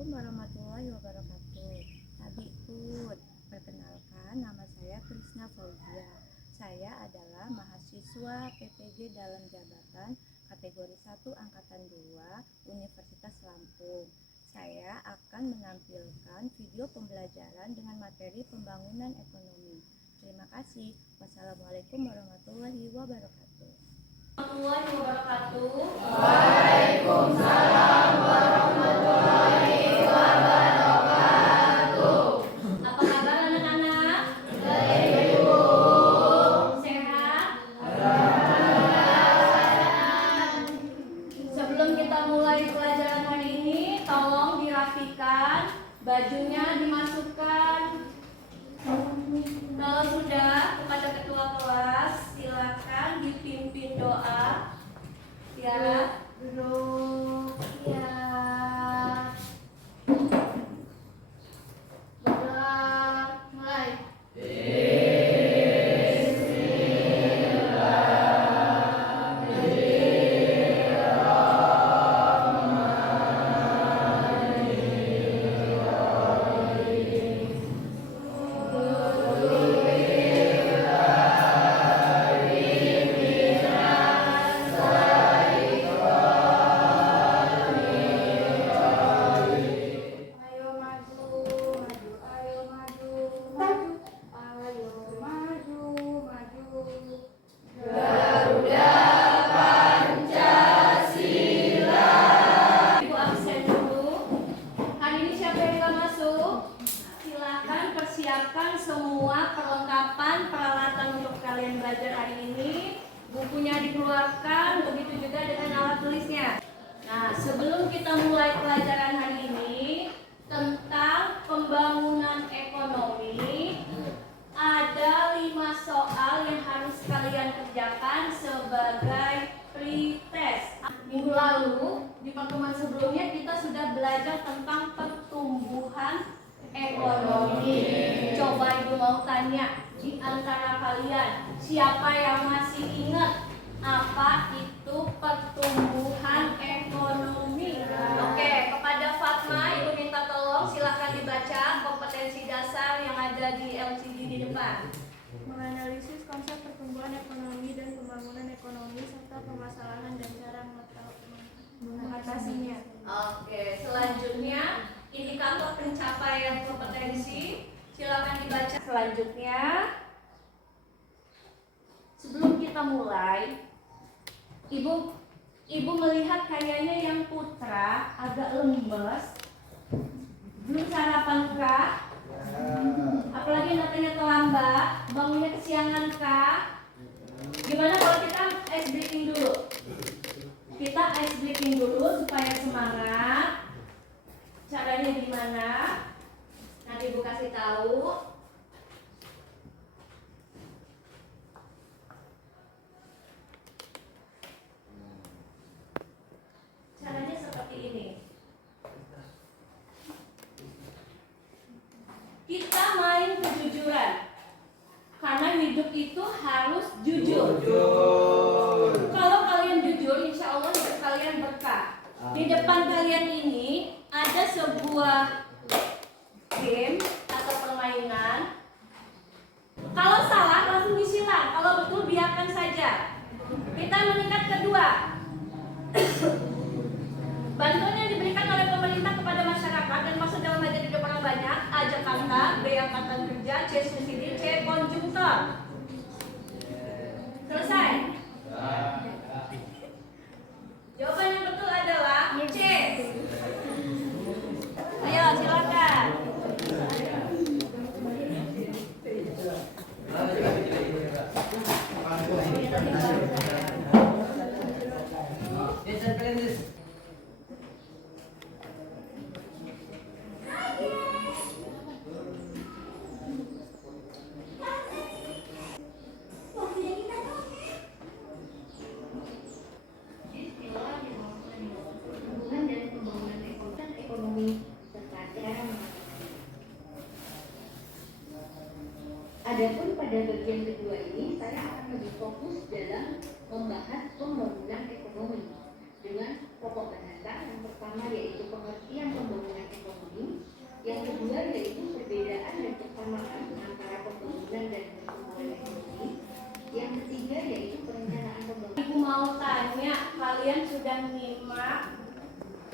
Assalamualaikum warahmatullahi wabarakatuh. Habibur, perkenalkan nama saya Krisna Fauzia. Saya adalah mahasiswa PPG dalam jabatan kategori 1 angkatan 2 Universitas Lampung. Saya akan menampilkan video pembelajaran dengan materi pembangunan ekonomi. Terima kasih. Wassalamualaikum warahmatullahi wabarakatuh. Warahmatullahi wabarakatuh. Waalaikumsalam warahmatullahi wabarakatuh. Apa kabar anak-anak? Baik, Ibu. Sehat? Alhamdulillah. Sebelum kita mulai pelajaran hari ini, tolong dirapikan, bajunya dimasukkan. Kalau sudah, kepada ketua kelas silakan dipimpin doa. Ya, duduk. Ya. Berdoa, mulai. Ayo maju, maju, ayo maju, maju, ayo maju, maju. Garuda Pancasila. Ibu absen dulu. Hari ini siapa yang nggak masuk? Silakan persiapkan semua perlengkapan peralatan untuk kalian belajar hari ini. Bukunya dikeluarkan, begitu juga dengan alat tulisnya. Nah, sebelum kita mulai pelajaran hari ini tentang pembangunan ekonomi, ada 5 soal yang harus kalian kerjakan sebagai pretest. Minggu lalu di pertemuan sebelumnya kita sudah belajar tentang pertumbuhan ekonomi. Coba Ibu mau tanya di antara kalian, siapa yang masih ingat apa itu pertumbuhan ekonomi? Oke, kepada Fatma Ibu minta tolong silakan dibaca kompetensi dasar yang ada di LCD di depan. Menganalisis konsep pertumbuhan ekonomi dan pembangunan ekonomi serta permasalahan dan cara mengatasinya. Oke, selanjutnya indikator pencapaian kompetensi silakan dibaca. Selanjutnya, sebelum kita mulai, Ibu melihat kayaknya yang putra agak lemes. Belum sarapan kah? Apalagi datangnya terlambat, bangunnya kesiangan kah? Gimana kalau kita ice breaking dulu? Kita ice breaking dulu supaya semangat. Caranya gimana? Nanti Ibu kasih tahu. Caranya seperti ini. Kita main kejujuran. Karena hidup itu harus jujur. Kalau kalian jujur, insya Allah hidup kalian berkah. Di depan kalian ini ada sebuah game atau permainan. Kalau salah langsung disilang, kalau betul biarkan saja. Kita meningkat kedua. Bantuan yang diberikan oleh pemerintah kepada masyarakat dan maksud dalam ajar hidup orang banyak, A Jakarta, B Angkatan Kerja, C subsidi, C konjungtor. Selesai. Jawaban yang betul adalah C. Ayo silakan. Adapun pada bagian kedua ini saya akan lebih fokus dalam membahas pembangunan ekonomi dengan pokok bahasa yang pertama yaitu pengertian pembangunan ekonomi kalian sudah nyimak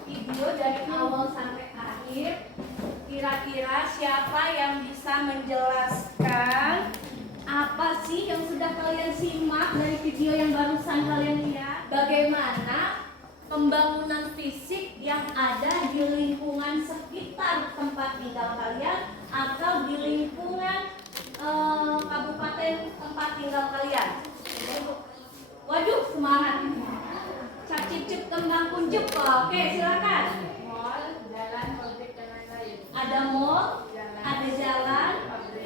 video dari awal sampai akhir. Kira-kira siapa yang bisa menjelaskan apa sih yang sudah kalian simak dari video yang barusan kalian lihat? Bagaimana pembangunan fisik yang ada di lingkungan sekitar tempat tinggal kalian atau di lingkungan kabupaten tempat tinggal kalian? Waduh, semangat. Cacip kembang kuncup. Oke, silakan. Mall, jalan, pabrik dan lain-lain. Ada mall, ada jalan,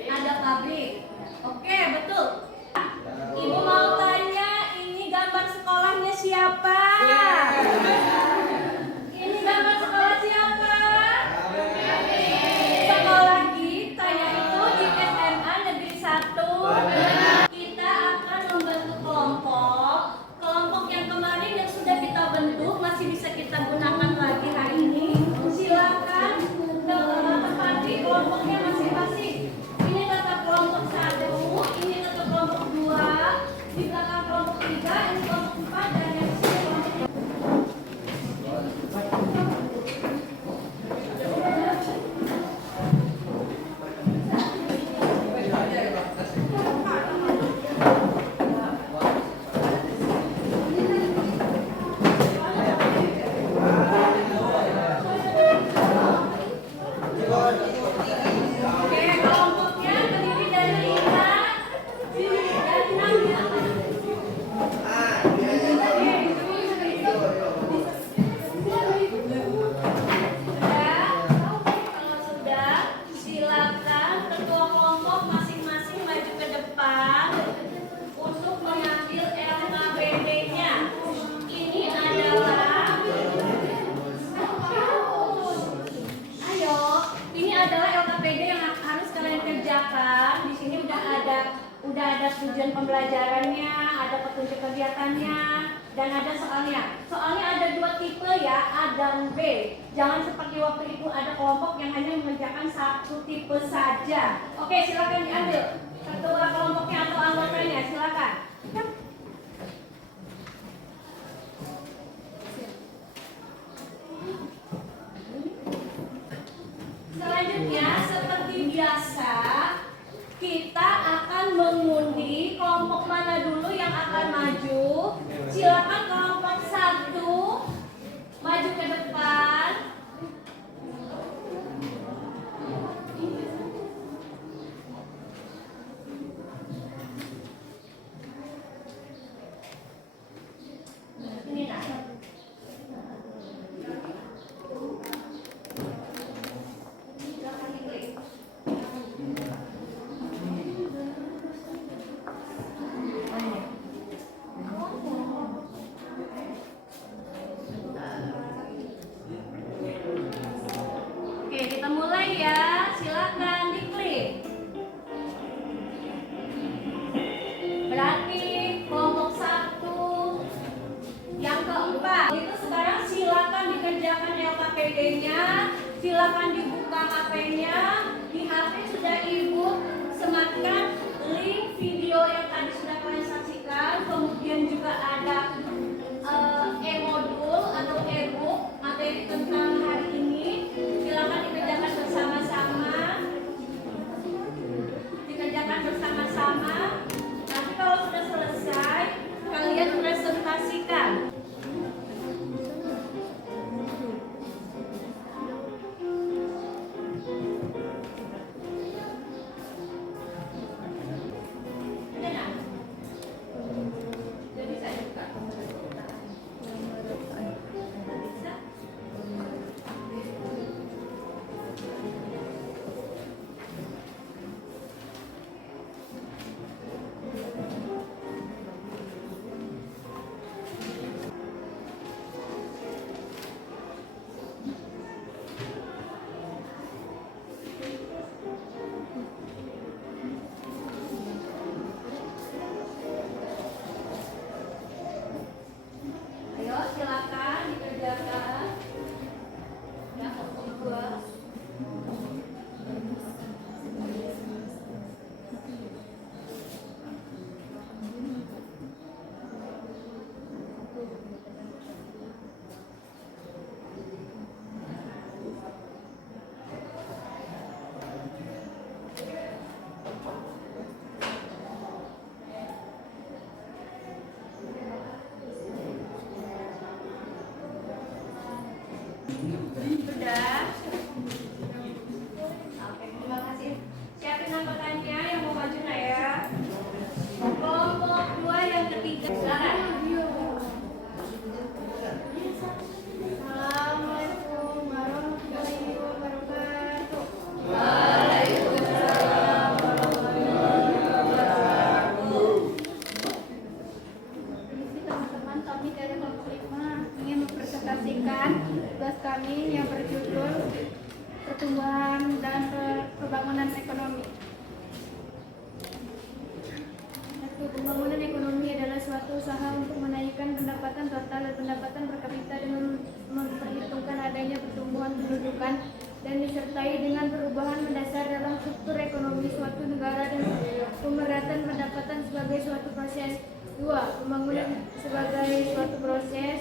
ada pabrik. Oke, betul. Ibu mau tanya, ini gambar sekolahnya siapa? Ini gambar sekolah siapa? Sekolah kita yaitu di SMA Negeri 1. Kita akan membentuk kelompok. Kelompok yang kemarin yang sudah kita bentuk masih bisa kita gunakan lagi hari ini. Silakan tempati kelompoknya masing-masing. Ini kata kelompok 1, ini kata kelompok 2, di belakang kelompok 3, ini kelompok 4 dan yang sini kelompok. Oke, kelompoknya terdiri dari 6 ya. Kalau sudah, silakan ketua kelompok masing-masing maju ke depan untuk mengambil LKPD-nya. Ini adalah ini adalah LKPD yang harus kalian kerjakan. Di sini udah ada tujuan pembelajarannya, ada petunjuk kegiatannya, dan ada soalnya. Soalnya ada 2 tipe ya, A dan B. Jangan seperti waktu itu ada kelompok yang hanya mengerjakan 1 tipe saja. Oke, silakan diambil. Ketua kelompoknya atau anggotanya, silakan. Selanjutnya, seperti biasa, kita akan mengundi kelompok mana dulu yang akan maju. Silakan kelompok 1 maju ke depan. Ini nak. Oke, kita mulai ya. Silakan diklik. Berarti kelompok 1 yang keempat. Itu sekarang silakan dikerjakan LKPD-nya. Silakan dibuka HP-nya. Di HP sudah Ibu sematkan link video yang tadi sudah kalian saksikan. Kemudian juga ada e-modul atau e-book materi tentang hari ini. Silakan dikerjakan bersama-sama. Nanti kalau sudah selesai, kalian presentasikan. Udah nak? Udah bisa dibuka. Sudah? Oke, terima kasih. Siapin angkatannya yang mau maju nah ya. Kelompok 2 yang ketiga. Silakan. Assalamualaikum warahmatullahi wabarakatuh. Permisi teman-teman, kami dari kelompok 5 ingin mempresentasikan tugas kami yang berjudul pertumbuhan dan pembangunan ekonomi. Pembangunan ekonomi adalah suatu usaha untuk menaikkan pendapatan total dan pendapatan per kapita dengan memperhitungkan adanya pertumbuhan pendudukan dan disertai dengan perubahan mendasar dalam struktur ekonomi suatu negara dan pemerataan pendapatan sebagai suatu proses. 2. Pembangunan sebagai suatu proses.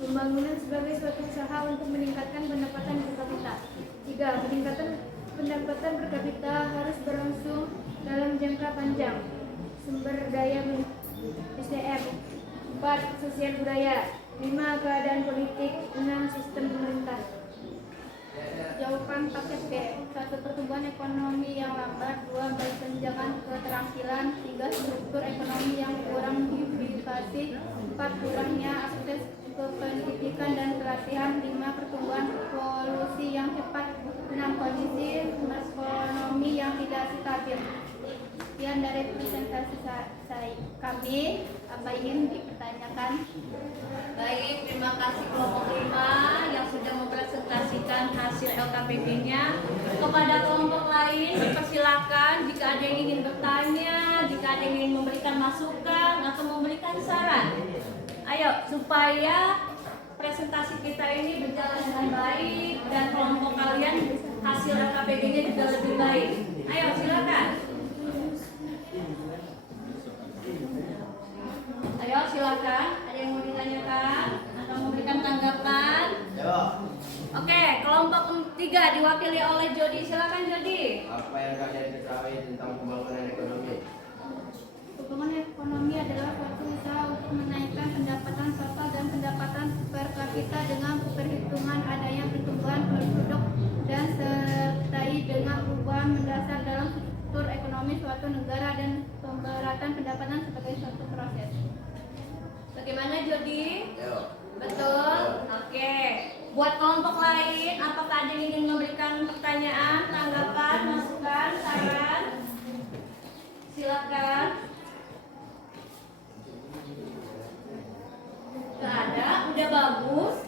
Pembangunan sebagai suatu usaha untuk meningkatkan pendapatan per kapita. 3. Peningkatan pendapatan per kapita harus berlangsung dalam jangka panjang. Sumber daya SDM. 4. Sosial budaya. 5. Keadaan politik. 6. Sistem pemerintah. Jawaban paket B. 1. Pertumbuhan ekonomi yang lambat. 2. Bersenjangan keterampilan. 3. Struktur ekonomi yang kurang diversifikasi. 4. Kurangnya akses ke pendidikan dan pelatihan. 5. Pertumbuhan polusi yang cepat. 6. Kondisi ekonomi yang tidak stabil. Sekian dari presentasi kami. Apa ingin dipertanyakan? Baik, terima kasih kelompok 5 yang sudah mempresentasikan hasil LKPD-nya. Kepada kelompok lain, persilakan jika ada yang ingin bertanya, jika ada yang ingin memberikan masukan atau memberikan saran. Ayo, supaya presentasi kita ini berjalan dengan baik dan kelompok kalian hasil LKPD-nya juga lebih baik. Ayo, silakan. Ayo silakan, ada yang mau ditanyakan atau memberikan tanggapan? Oke, kelompok 3 diwakili oleh Jody. Silakan Jody. Apa yang kalian ketahui tentang pembangunan ekonomi? Pembangunan ekonomi adalah suatu usaha untuk menaikkan pendapatan total dan pendapatan per kapita dengan perhitungan adanya pertumbuhan penduduk dan sertai dengan perubahan mendasar dalam struktur ekonomi suatu negara dan pemerataan pendapatan sebagai suatu proses. Bagaimana Jody? Yo. Betul? Oke. Buat kelompok lain, apakah ada yang ingin memberikan pertanyaan, tanggapan, masukan, saran? Silakan. Gak ada? Udah bagus?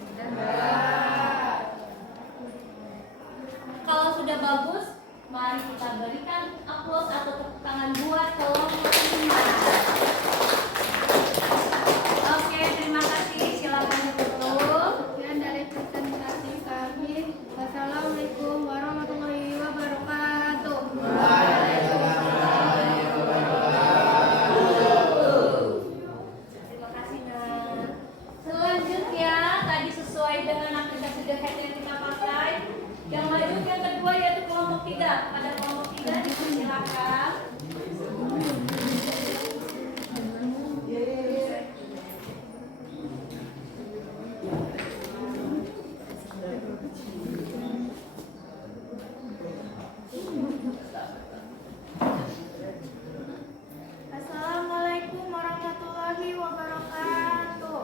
Kalau sudah bagus, mari kita berikan aplaus atau tepuk tangan buat kelompok 5. Oke, terima kasih. Silakan ditutup. Sekian dari presentasi kami. Wassalamualaikum warahmatullahi wabarakatuh. Terima kasih, Nak. Selanjutnya, tadi sesuai dengan aplikasi The Head yang kita pakai, yang maju yang kedua yaitu kelompok 3. Pada kelompok 3 dipersilakan. Assalamualaikum warahmatullahi wabarakatuh.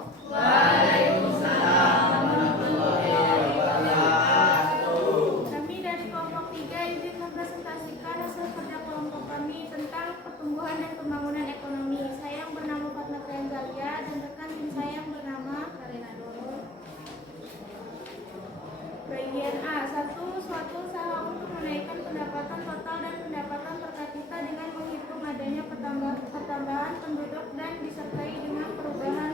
Kami dari kelompok 3 izin mempresentasikan hasil kerja kelompok kami tentang pertumbuhan dan pembangunan ekonomi. Saya yang bernama Fatma Triangalia dan rekan tim saya yang bernama Karina Doro. Bagian A. 1. Suatu usaha untuk menaikkan pendapatan total dan pendapatan per kapita dengan menghitung adanya pertambahan penduduk dan disertai dengan perubahan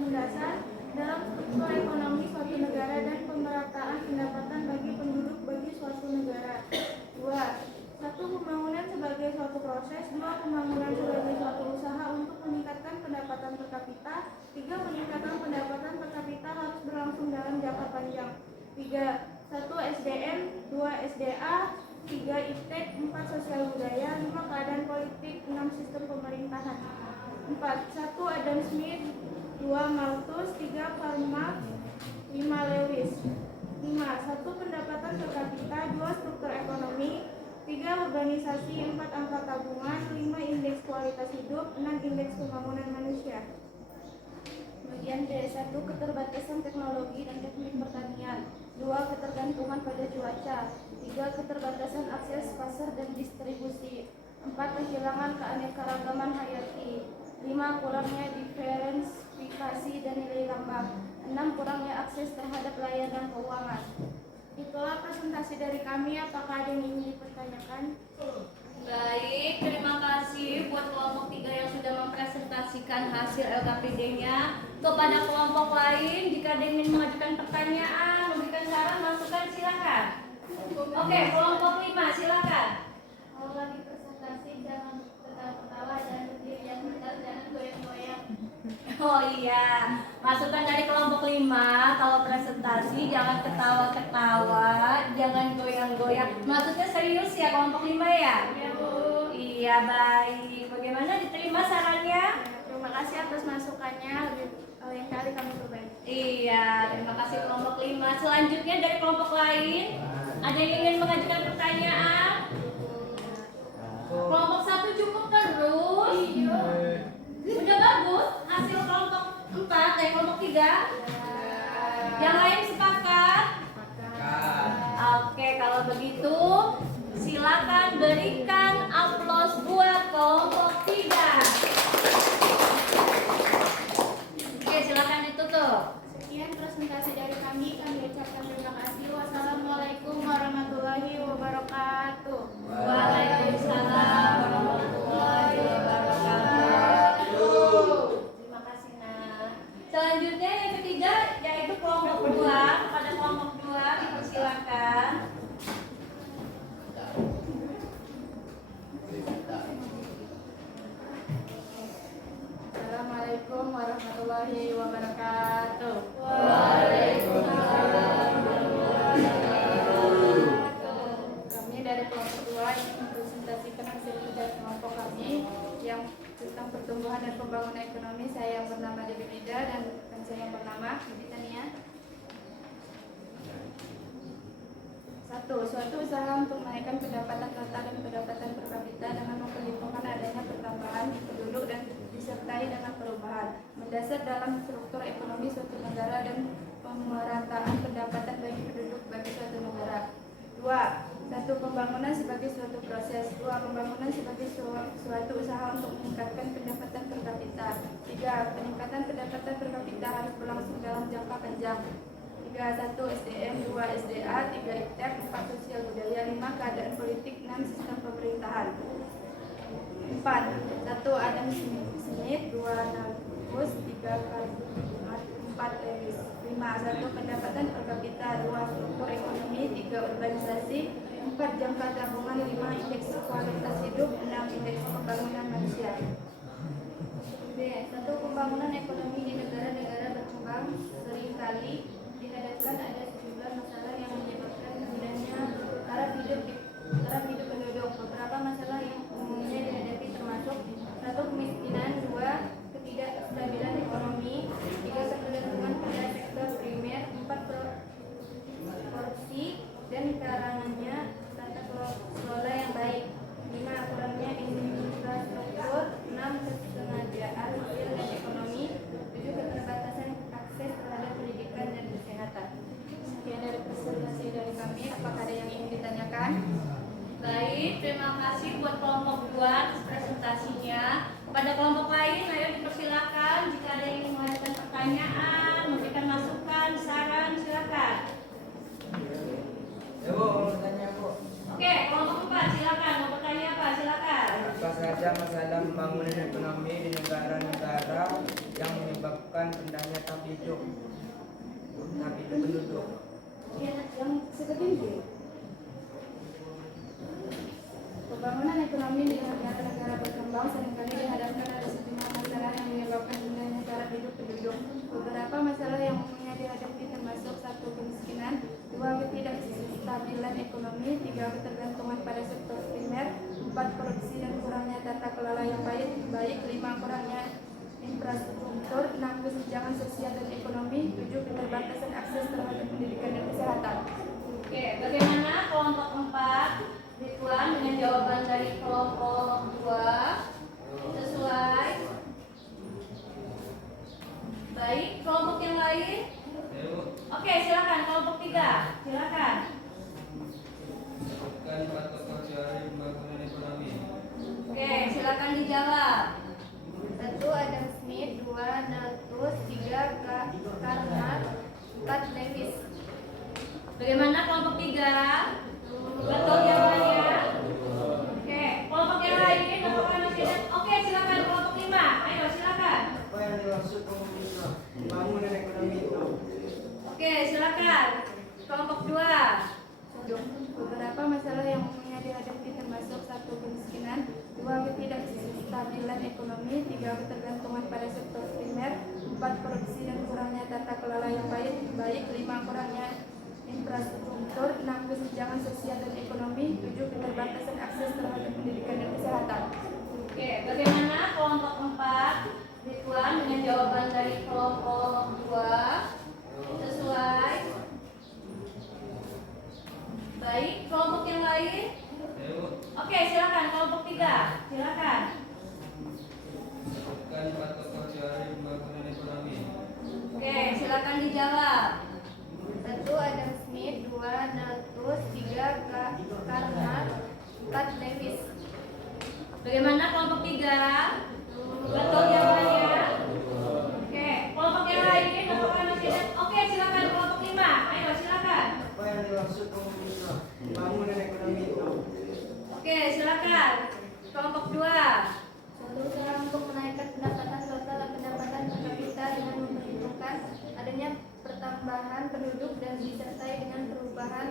mendasar dalam struktur ekonomi suatu negara dan pemerataan pendapatan bagi penduduk bagi suatu negara. 2. 1. Pembangunan sebagai suatu proses. 2. Pembangunan sebagai suatu usaha untuk meningkatkan pendapatan per kapita. 3. Peningkatan pendapatan per kapita harus berlangsung dalam jangka panjang. 3. 1. SDM. 2. SDA. 3. IPTEK. 4. Sosial budaya. 5. Keadaan politik. 6. Sistem pemerintahan. 4. 1. Adam Smith. 2. Malthus. 3. Karl Marx. 5. Lewis. 5. 1. Pendapatan per kapita. 2. Struktur ekonomi. 3. Urbanisasi. 4. Angka tabungan. 5. Indeks kualitas hidup. 6. Indeks pembangunan manusia. Bagian B. 1. Keterbatasan teknologi dan teknik pertanian. 2. Ketergantungan pada cuaca. 3. Keterbatasan akses pasar dan distribusi. 4. Kehilangan keanekaragaman hayati. 5. Kurangnya diversifikasi dan nilai tambah. 6. Kurangnya akses terhadap layanan keuangan. Itulah presentasi dari kami. Apakah ada yang ingin dipertanyakan? Baik, terima kasih buat kelompok 3 yang sudah mempresentasikan hasil LKPD-nya. Kepada kelompok lain, jika ada yang ingin mengajukan pertanyaan, memberikan saran, masukan, silakan. Oke, kelompok 5, silakan. Kalau lagi presentasi jangan ketawa-ketawa dan berdiri yang benar, jangan goyang-goyang. Oh iya, masukan dari kelompok 5, kalau presentasi jangan ketawa-ketawa, jangan goyang-goyang. Maksudnya serius ya kelompok 5 ya? Iya, Bu. Iya, baik. Bagaimana, diterima sarannya? Terima kasih atas masukannya. Lain kali kami perbaiki. Iya, terima kasih kelompok 5. Selanjutnya dari kelompok lain, ada yang ingin mengajukan pertanyaan? Kelompok 1 cukup terus? Iya. Udah bagus hasil kelompok 4 dari kelompok 3? Yang lain sepakat? Oke, kalau begitu silakan berikan aplaus buat kelompok 3. Oke, silakan ditutup. Sekian presentasi dari kami. Kami ucapkan terima kasih. Wassalamualaikum warahmatullahi wabarakatuh. Waalaikumsalam warahmatullahi wabarakatuh. Terima kasih, Nak. Selanjutnya yang ketiga yaitu kelompok 2. Kepada kelompok 2 dipersilakan. Assalamualaikum warahmatullahi wabarakatuh. Kami dari kelompok 2 ingin mempresentasikan hasil kerja kelompok kami yang tentang pertumbuhan dan pembangunan ekonomi. Saya yang bernama Dewi Lida dan rekan saya yang bernama Bibi Tania. 1. Suatu usaha untuk menaikkan pendapatan total dan pendapatan per kapita dengan memperhitungkan adanya pertambahan penduduk dan disertai dengan perubahan mendasar dalam struktur ekonomi suatu negara dan pemerataan pendapatan bagi penduduk bagi suatu negara. 2. Satu, pembangunan sebagai suatu proses. 2. Pembangunan sebagai suatu usaha untuk meningkatkan pendapatan per kapita. 3. Peningkatan pendapatan per kapita harus berlangsung dalam jangka panjang. 3. 1. SDM. 2. SDA. 3. IPTEK. 4. Sosial budaya. 5. Keadaan politik. 6. Sistem pemerintahan. 4. 1. Adam Smith. 2. Nalgus. 3. 4. Lewis. 5. 1. Pendapatan per kapita. 2. Struktur ekonomi. 3. Urbanisasi. 4. Jangka tabungan. 5. Indeks kualitas hidup. 6. Indeks pembangunan manusia. B. 1. Pembangunan ekonomi di negara-negara berkembang seringkali dihadapkan ada sejumlah masalah yang menyebabkan rendah taraf hidup penduduk. Beberapa masalah yang umumnya dihadapi termasuk 1. Kemiskinan. 2. Ketidakstabilan ekonomi. 3. Ketergantungan pada sektor primer. 4. Korupsi dan karenanya tata kelola yang baik. 5. Kurangnya infrastruktur. 6. Kesengajaan sosial dan ekonomi. 7. Keterbatasan akses terhadap pendidikan dan kesehatan. Sekian dari presentasi dari kami. Apakah ada yang ingin ditanyakan? Baik, terima kasih buat kelompok 2 atas presentasinya. Pada kelompok lain, ayo dipersilakan jika ada yang ingin mengajukan pertanyaan, memberikan masukan, saran, silakan. Ya Bu, mau bertanya Bu. Oke, kelompok 4 silakan. Mau bertanya apa? Silakan. Apa saja masalah pembangunan ekonomi di negara-negara yang menyebabkan rendahnya taraf hidup penduduk? Yang seperti ini. Pembangunan ekonomi di negara-negara berkembang seringkali dihadapkan ada sejumlah masalah yang menyebabkan rendahnya taraf hidup penduduk. Beberapa masalah yang umumnya dihadapi termasuk 1. Kemiskinan. 2. Ketidakstabilan ekonomi. 3. Ketergantungan pada sektor primer. 4. Korupsi dan kurangnya tata kelola yang baik. 5. Kurangnya infrastruktur. 6. Kesenjangan sosial dan ekonomi. 7. Keterbatasan akses terhadap pendidikan dan kesehatan. 3, silakan. Sebutkan 4 tokoh teori pembangunan ekonomi. Oke, silakan dijawab. 1. Adam Smith, 2. Malthus, 3. Karl Marx, 4. Lewis. Bagaimana kelompok 3? Betul jawabannya. Oke, kelompok yang lain apakah masih ada? Oke, silakan kelompok 5. Ayo silakan. Apa yang dimaksud pembangunan ekonomi itu? Oke, silakan. Kelompok 2. Beberapa masalah yang umumnya dihadapi termasuk 1. Kemiskinan, 2. Ketidakstabilan ekonomi, 3. Ketergantungan pada sektor primer, 4. Korupsi dan kurangnya tata kelola yang baik, 5. Kurangnya infrastruktur, 6. Kesenjangan sosial dan ekonomi, 7. Keterbatasan akses terhadap pendidikan dan kesehatan. Oke, bagaimana kelompok 4? Ridwan dengan jawaban dari kelompok 2 sesuai. Baik, kelompok yang lain? Oke, silakan kelompok 3. Silakan. Sebutkan 4 tokoh teori pembangunan ekonomi. Oke, silakan dijawab. 1. Adam Smith, 2. Malthus, 3. Karl Marx, 4. Lewis. Bagaimana kelompok 3? Betul jawabannya. Oke, kelompok yang lain apakah masih ada? Oke, silakan kelompok 5. Ayo silakan. Apa yang dimaksud pembangunan ekonomi itu? Oke, silakan. Kelompok 2. 1. Usaha untuk menaikkan pendapatan total dan pendapatan per kapita dengan memperhitungkan adanya pertambahan penduduk dan disertai dengan perubahan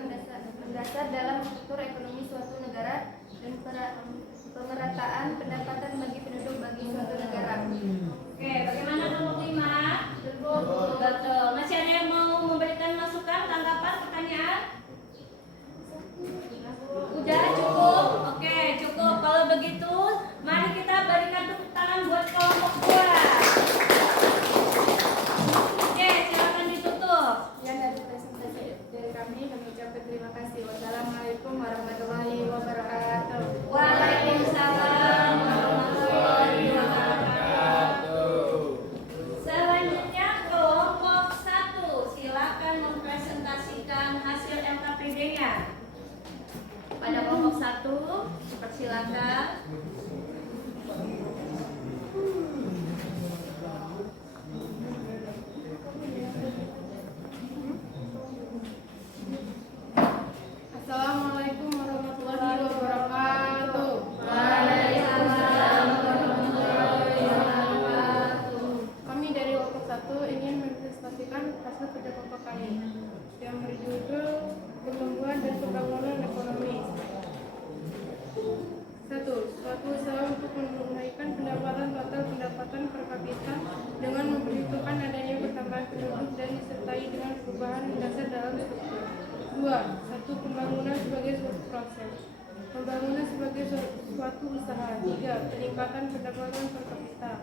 mendasar dalam struktur ekonomi suatu negara dan pemerataan pendapatan bagi penduduk bagi suatu negara. Oke, bagaimana kelompok 5? Betul. Masih ada yang mau memberikan masukan, tanggapan, pertanyaan? Udah cukup? Oke, cukup. Kalau begitu, mari kita berikan tepuk tangan buat kelompok 2. Oke, silakan ditutup. Sekian dari presentasi dari kami ucapkan terima kasih. Wassalamualaikum warahmatullahi wabarakatuh. Waalaikumsalam warahmatullahi wabarakatuh. Selanjutnya kelompok 1, silakan mempresentasikan hasil LKPD-nya. Pada kelompok 1, persilakan. Assalamualaikum warahmatullahi wabarakatuh. Waalaikumsalam warahmatullahi wabarakatuh. Kami dari kelompok 1 ingin mempresentasikan hasil kerja kelompok kami yang berjudul Pertumbuhan dan Pembangunan Ekonomi. 1. Suatu usaha untuk menaikkan pendapatan total pendapatan per kapita dengan memperhitungkan adanya pertambahan penduduk dan disertai dengan perubahan mendasar dalam struktur. 2. Satu pembangunan sebagai suatu proses. Pembangunan sebagai suatu usaha. 3. Peningkatan pendapatan per kapita.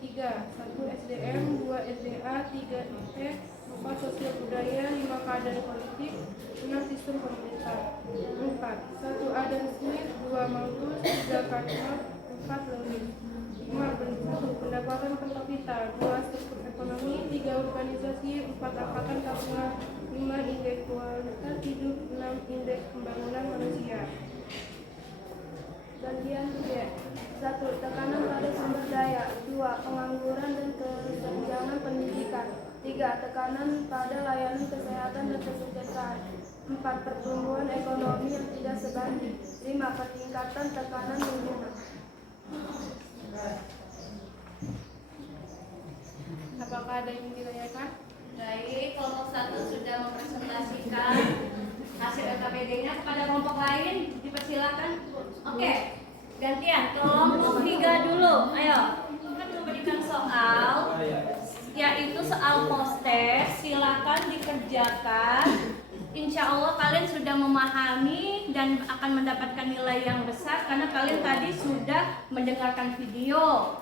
3. 1 SDM, 2 SDA, 3 IP, 4 sosial budaya, 5 keadaan politik, 6 sistem pemerintah. 4. 1 Adam Smith, 2 Malthus, 3 Karl Marx, 4 Lewis. 1 pendapatan per kapita, 2 struktur ekonomi, 3 urbanisasi, 4 angkatan tabungan, 5 indeks kualitas hidup, 6 indeks pembangunan manusia. Bagian B. 1. Tekanan pada sumber daya. 2. Pengangguran dan kesenjangan pendidikan. 3. Tekanan pada layanan kesehatan dan kesejahteraan. 4. Pertumbuhan ekonomi yang tidak sebanding. 5. Peningkatan tekanan lingkungan. Apakah ada yang ditanyakan? Baik, kelompok 1 sudah mempresentasikan hasil LKPD-nya. Kepada kelompok lain dipersilakan. Oke, gantian kelompok 3 dulu. Ayo, kita memberikan soal, yaitu soal postes. Silakan dikerjakan. Insya Allah kalian sudah memahami dan akan mendapatkan nilai yang besar karena kalian tadi sudah mendengarkan video,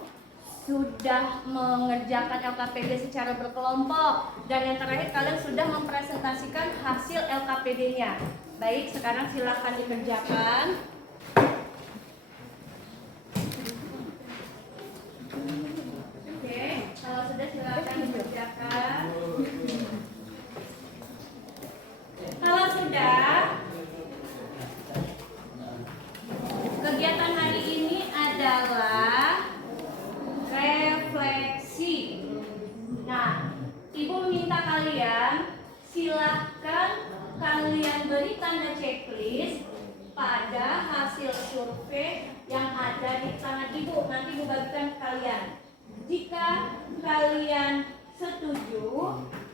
sudah mengerjakan LKPD secara berkelompok, dan yang terakhir kalian sudah mempresentasikan hasil LKPD-nya. Baik, sekarang silakan dikerjakan. Oke, kalau sudah silakan dikerjakan. kalian, silahkan kalian beri tanda checklist pada hasil survei yang ada di tangan ibu. Nanti ibu bagikan ke kalian. Jika kalian setuju,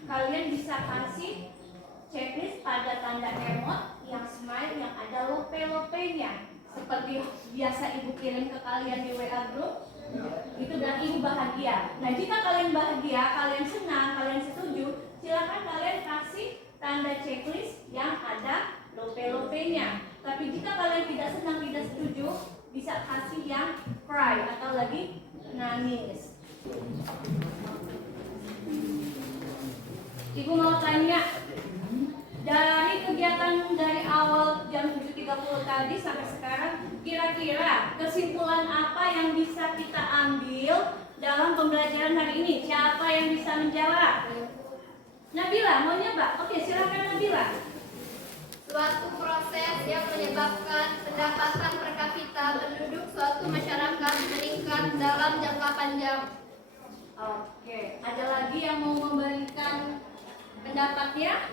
kalian bisa kasih checklist pada tanda emot yang smile yang ada lope-lopenya seperti biasa ibu kirim ke kalian di WA group. Itu berarti ibu bahagia. Nah, jika kalian bahagia, kalian senang, kalian setuju, silakan kalian kasih tanda checklist yang ada lope-lopenya. Tapi jika kalian tidak senang, tidak setuju, bisa kasih yang cry atau lagi nangis. Ibu mau tanya, dari kegiatan dari awal jam 7.30 tadi sampai sekarang, kira-kira kesimpulan apa yang bisa kita ambil dalam pembelajaran hari ini? Siapa yang bisa menjawab? Nabila, mau nyoba? Oke, silakan Nabila. Suatu proses yang menyebabkan pendapatan per kapita penduduk suatu masyarakat meningkat dalam jangka panjang. Oke, ada lagi yang mau memberikan pendapatnya?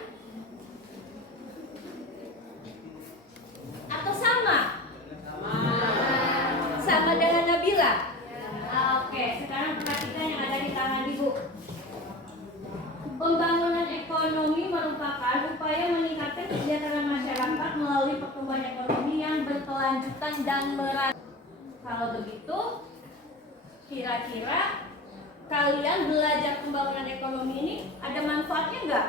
Atau sama? Sama dengan Nabila? Oke, sekarang perhatikan yang ada di tangan ibu. Pembangunan ekonomi merupakan upaya meningkatkan kesejahteraan masyarakat melalui pertumbuhan ekonomi yang berkelanjutan dan merata. Kalau begitu, kira-kira kalian belajar pembangunan ekonomi ini ada manfaatnya nggak?